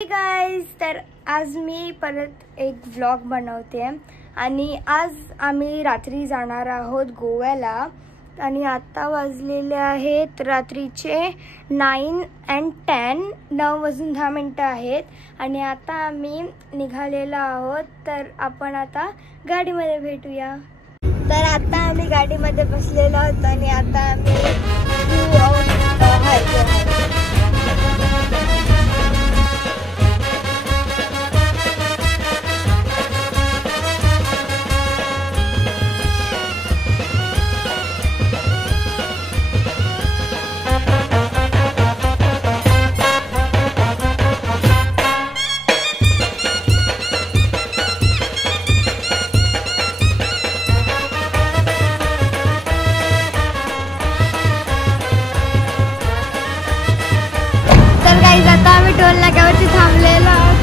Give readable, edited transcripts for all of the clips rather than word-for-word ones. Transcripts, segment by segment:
Guys, तर आज मी परत एक व्लॉग बनवते आणि आज आम्ही रात्री जाणार आहोत गोव्याला आणि आता वाजलेले आहेत रात्रीचे 9:10 9:10 आहेत आणि आता आम्ही निघालेलो आहोत. तर आपण आता गाडीमध्ये भेटूया. तर आता आम्ही गाडीमध्ये बसलेलो आहोत आणि आता आम्ही आता आम्ही टोल नाक्यावरती थांबलेलो आहोत.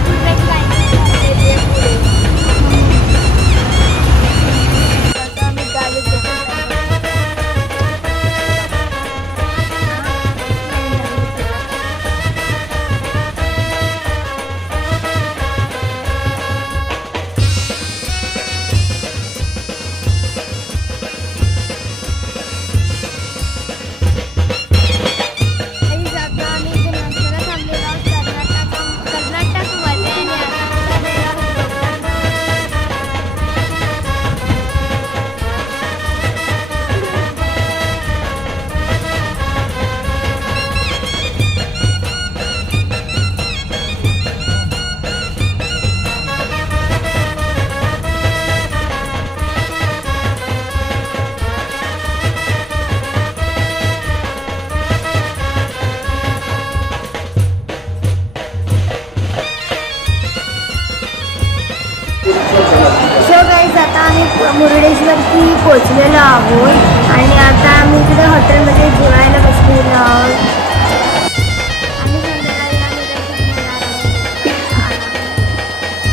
आता आम्ही मुरुडेश्वरची पोचलेलो आहोत आणि आता आम्ही इकडे हॉटेलमध्ये जेवायला बसलेलो आहोत.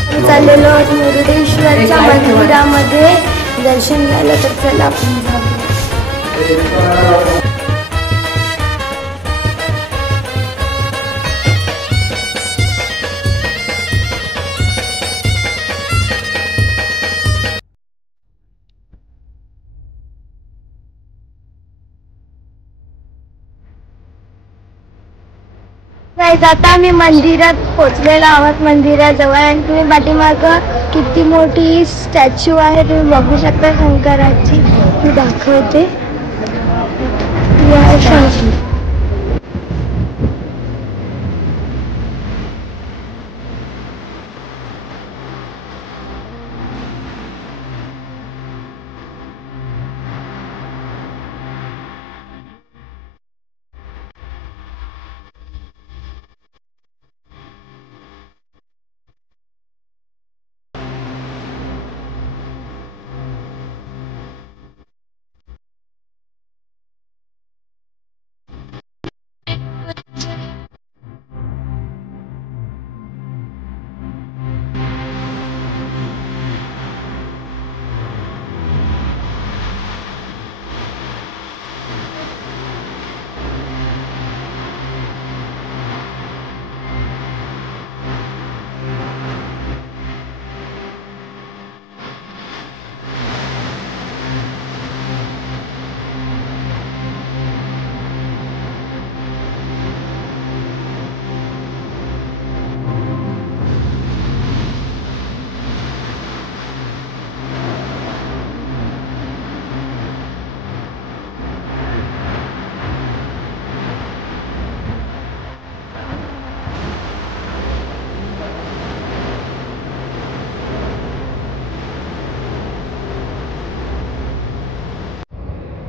आम्ही चाललेलो आहोत मुरुडेश्वरच्या मंदिरामध्ये दर्शन घ्यायला. तर चला आपण जाऊ. आता आम्ही मंदिरात पोचलेलो आहोत. मंदिराजवळ आणि तुम्ही पाठीमागं किती मोठी स्टॅच्यू आहे तुम्ही बघू शकता शंकराची. मी दाखवते.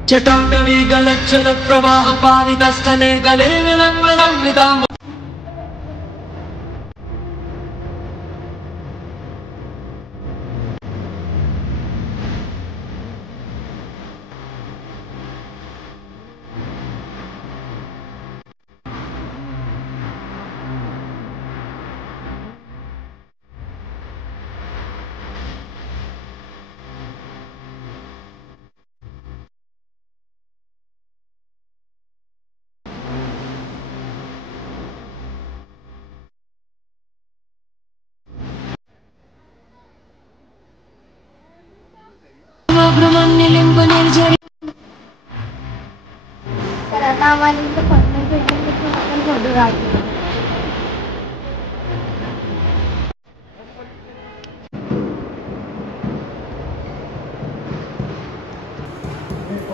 चटांडवी गलच्छल प्रवाह पारितस्थले गले विलंबितं आता आम्हाला इथं फॉर्मल भेटून आपण फोटो काढतो.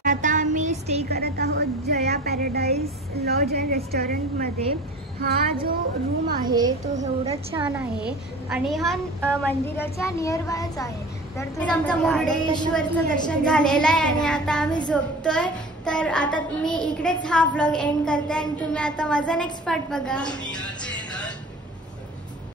आता आम्ही स्टे करत आहोत जया पॅराडाईज लॉज अँड रेस्टॉरंटमध्ये. हा जो रूम आहे तो एवढाच छान आहे आणि हा मंदिराच्या नियर बायच आहे. तर आमचं मुरुडेश्वरचं दर्शन झालेलं आहे आणि आता आम्ही झोपतोय. तर आता मी इकडेच हा व्लॉग एंड करते आणि तुम्ही आता माझा नेक्स्ट पार्ट बघा.